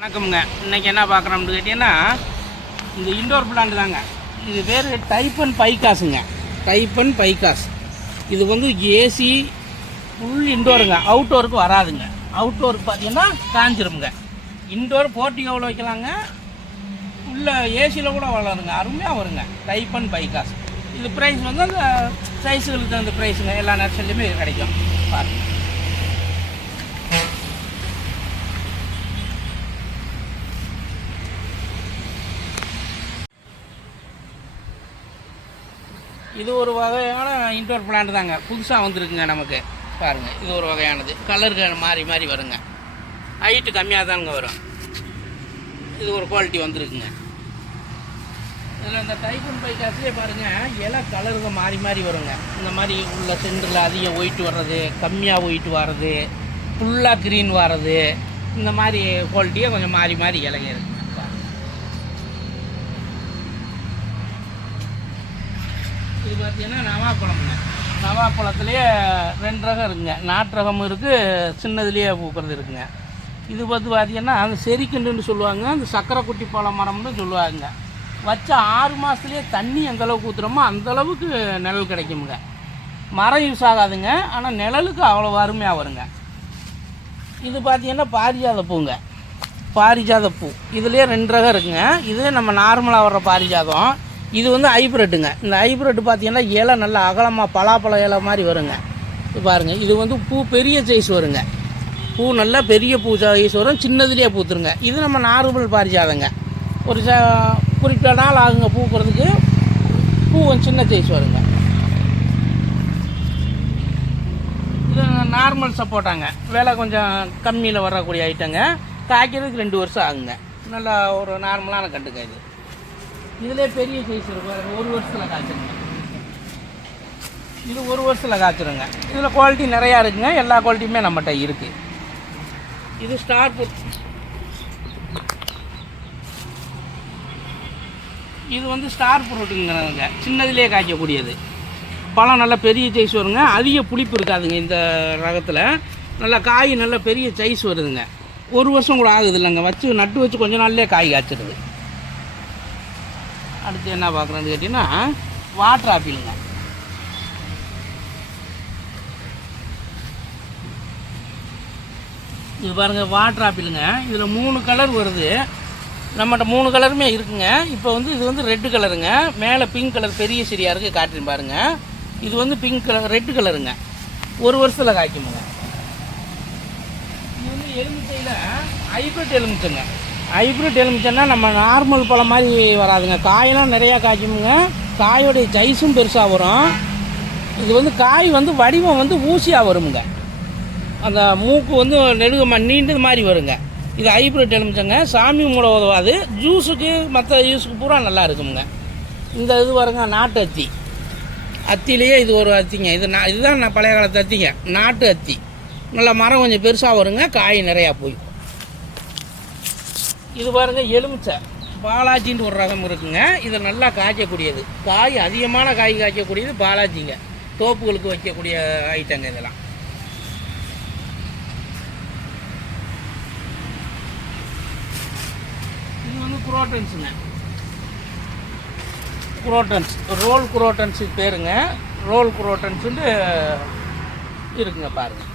வணக்கம்ங்க. இன்றைக்கி என்ன பார்க்குறோம்னு கேட்டிங்கன்னா, இந்த இண்டோர் பிளான்ட் தாங்க. இது பேர் டைப்பன் பைகாஸுங்க. டைப்பன் பைகாஸ். இது வந்து ஏசி ஃபுல் இண்டோருங்க. அவுட்டோருக்கு வராதுங்க. அவுட்டோருக்கு பார்த்தீங்கன்னா காஞ்சிருமுங்க. இண்டோர் போர்ட்டிகோவில் வைக்கலாங்க, உள்ள ஏசியில் கூட வளருங்க. அருமையாக வருங்க டைப்பன் பைகாஸ். இது ப்ரைஸ் வந்து அந்த சைஸுகளுக்கு தகுந்த ப்ரைஸுங்க. எல்லா நர்சரிலையுமே இது கிடைக்கும். பாருங்கள், இது ஒரு வகையான இன்டோர் பிளான்ட் தாங்க. புதுசாக வந்துருக்குங்க நமக்கு. பாருங்கள், இது ஒரு வகையானது. கலருக்கு மாறி மாறி வருங்க. ஹைட்டு கம்மியாக தானுங்க வரும். இது ஒரு குவாலிட்டி வந்துருக்குங்க. இதில் இந்த டைப்பன் பைகாஸ்லேயே பாருங்கள், இலை கலருக்கு மாறி மாறி வருங்க. இந்த மாதிரி உள்ள சென்டரில் அதிகம் ஒயிட் வர்றது, கம்மியாக ஒயிட் வர்றது, ஃபுல்லாக க்ரீன் வர்றது, இந்த மாதிரி குவாலிட்டியே கொஞ்சம் மாறி மாறி இலைங்க இருக்குங்க. இது பார்த்தீங்கன்னா நவாப்பழம்ங்க. நவாப்பழத்துலேயே 2 ரகம் இருக்குங்க. நாட்டு ரகமும் இருக்குது, சின்னதுலேயே பூக்கிறது இருக்குங்க. இது பார்த்தீங்கன்னா அந்த செரிக்கண்டுன்னு சொல்லுவாங்க. அந்த சக்கரை குட்டி பழம் மரம்னு சொல்லுவாங்க. வச்ச 6 மாதத்துலேயே தண்ணி எந்தளவுக்கு ஊற்றுறோமோ அந்தளவுக்கு நிழல் கிடைக்குமுங்க. மரம் யூஸ் ஆகாதுங்க, ஆனால் நிழலுக்கு அவ்வளோ அருமையாக வருங்க. இது பார்த்தீங்கன்னா பாரிஜாத பூங்க. பாரிஜாத பூ இதுலேயே 2 ரகம் இருக்குங்க. இது நம்ம நார்மலாக வர்ற பாரிஜாதம். இது வந்து ஹைப்ரிட்டுங்க. இந்த ஹைப்ரிட் பார்த்தீங்கன்னா இலை நல்லா அகலமாக பலாப்பழ இலை மாதிரி வருங்க. இது பாருங்கள், இது வந்து பூ பெரிய சைஸ் வருங்க. பூ நல்லா பெரிய பூ சைஸ் வரும், சின்னதுலேயே பூத்துருங்க. இது நம்ம நார்மல் பாரிஜாதங்க. ஒரு குறிப்பிட்ட நாள் ஆகுங்க பூக்கிறதுக்கு. பூ கொஞ்சம் சின்ன சைஸ் வருங்க. இது நார்மல் சப்போட்டாங்க. விலை கொஞ்சம் கம்மியில் வரக்கூடிய ஐட்டங்க. காய்க்கிறதுக்கு 2 வருஷம் ஆகுங்க. நல்லா ஒரு நார்மலான கண்டுங்க. இது இதிலே பெரிய சைஸ் இருக்கும். 1 வருஷத்தில் காய்ச்சிருங்க. இது 1 வருஷத்தில் காய்ச்சிருங்க. இதில் குவாலிட்டி நிறையா இருக்குங்க. எல்லா குவாலிட்டியுமே நம்மகிட்ட இருக்குது. இது ஸ்டார் ஃப்ரூட். இது வந்து ஸ்டார் ஃப்ரூட்டுங்கிறதுங்க. சின்னதுலேயே காய்க்கக்கூடியது. பழம் நல்லா பெரிய சைஸ் வருங்க. அதிக புளிப்பு இருக்காதுங்க இந்த ரகத்தில். நல்லா காய் நல்ல பெரிய சைஸ் வருதுங்க. 1 வருஷம் கூட ஆகுது இல்லைங்க. நட்டு வச்சு கொஞ்ச நாள்லேயே காய் காய்ச்சிடுது. அடுத்து என்ன பார்க்குறேன்னு கேட்டிங்கன்னா, வாட்டர் ஆப்பிளுங்க. இது பாருங்கள், வாட்டர் ஆப்பிளுங்க. இதில் 3 கலர் வருது. நம்மகிட்ட 3 கலருமே இருக்குங்க. இப்போ வந்து இது வந்து ரெட்டு கலருங்க. மேலே பிங்க் கலர் பெரிய சரியாக இருக்குது, காட்டுறேன் பாருங்கள். இது வந்து பிங்க் கலர், ரெட்டு கலருங்க. 1 வருஷத்தில் காய்க்குமுங்க. இது வந்து எலுமிச்சையில் ஹைப்ரிட் எலுமிச்சைங்க. ஹைப்ரிட் எலுமிச்சைன்னா நம்ம நார்மல் பழம் மாதிரி வராதுங்க. காயெல்லாம் நிறையா காய்க்குமுங்க. காயோடைய சைஸும் பெருசாக வரும். இது வந்து காய் வந்து வடிவம் வந்து ஊசியாக வருமுங்க. அந்த மூக்கு வந்து நெடுகமாக நீண்டது மாதிரி வருங்க. இது ஹைப்ரிட் எலுமிச்சைங்க. சாமி மூட உதவாது. ஜூஸுக்கு மற்ற யூஸுக்கு பூரா நல்லா இருக்குமுங்க. இந்த இது வருங்க, நாட்டு அத்தி. அத்திலேயே இது ஒரு அத்திங்க. இதுதான் நான் பழைய காலத்து அத்திங்க. நாட்டு அத்தி. நல்லா மரம் கொஞ்சம் பெருசாக வருங்க. காய் நிறையா போய். இது பாருங்கள், எலுமிச்சை. பாலாஜின்னு ஒரு ரகம் இருக்குங்க. இது நல்லா காய்க்கக்கூடியது. காய் அதிகமான காய் காய்க்கக்கூடியது பாலாஜிங்க. தோப்புகளுக்கு வைக்கக்கூடிய ஐட்டங்க இதெல்லாம். இது வந்து குரோட்டன்ஸுங்க. குரோட்டன்ஸ், ரோல் குரோட்டன்ஸுக்கு பேருங்க. ரோல் குரோட்டன்ஸுன்னு இருக்குங்க. பாருங்கள்,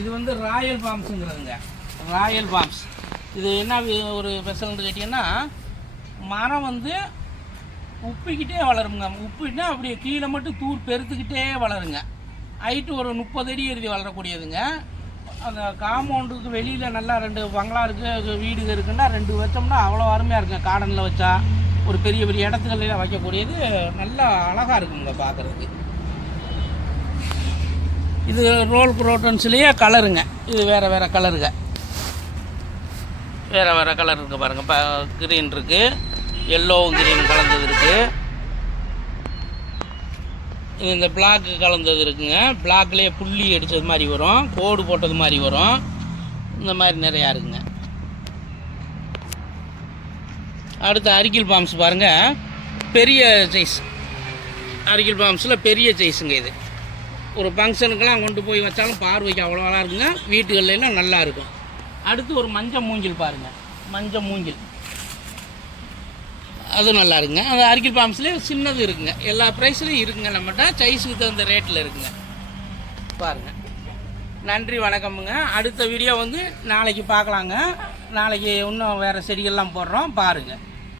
இது வந்து ராயல் பாம்ஸுங்கிறதுங்க. Royal palms. இது என்ன ஒரு ஸ்பெஷல்னு கேட்டிங்கன்னா, மரம் வந்து உப்பிக்கிட்டே வளருங்க. உப்பிட்டா அப்படியே கீழே மட்டும் தூர் பெருத்துக்கிட்டே வளருங்க. ஹைட்டு ஒரு 30 அடி எழுதி வளரக்கூடியதுங்க. அந்த காம்பவுண்டுக்கு வெளியில் நல்லா 2 பங்களா இருக்குது, வீடுங்க இருக்குன்னா 2 வச்சோம்னா அவ்வளோ அருமையாக இருக்குங்க. கார்டனில் வச்சா, ஒரு பெரிய பெரிய இடத்துக்கள்லாம் வைக்கக்கூடியது. நல்லா அழகாக இருக்குங்க பார்க்குறதுக்கு. இது ரோல் குரோட்டன்ஸ்லேயே கலருங்க. இது வேறு வேறு கலருங்க. வேறு வேறு கலர் இருக்குது பாருங்கள். இப்போ க்ரீன் இருக்குது, எல்லோவும் க்ரீன் கலந்தது இருக்குது. இது இந்த பிளாக்கு கலந்தது இருக்குங்க. பிளாக்லேயே புள்ளி அடித்தது மாதிரி வரும், கோடு போட்டது மாதிரி வரும். இந்த மாதிரி நிறையா இருக்குங்க. அடுத்து அரிக்கில் பாம்ஸ் பாருங்கள். பெரிய சைஸ். அரிக்கில் பாம்ஸில் பெரிய சைஸுங்க. இது ஒரு ஃபங்க்ஷனுக்கெல்லாம் கொண்டு போய் வச்சாலும் பார்வைக்கு அவ்வளோ நல்லா இருக்குங்க. வீட்டுகள்லாம் நல்லா இருக்கும். அடுத்து ஒரு மஞ்சள் மூங்கில் பாருங்கள், மஞ்சள் மூங்கில் அது நல்லா இருக்குங்க. அது அர்கில் பாம்ஸ்லேயே சின்னது இருக்குங்க. எல்லா ப்ரைஸ்லையும் இருக்குங்க. நம்மகிட்ட சைஸுக்கு தகுந்த ரேட்டில் இருக்குங்க. பாருங்கள். நன்றி, வணக்கமுங்க. அடுத்த வீடியோ வந்து நாளைக்கு பார்க்கலாங்க. நாளைக்கு இன்னும் வேறு செடிகள்லாம் போடுறோம், பாருங்கள்.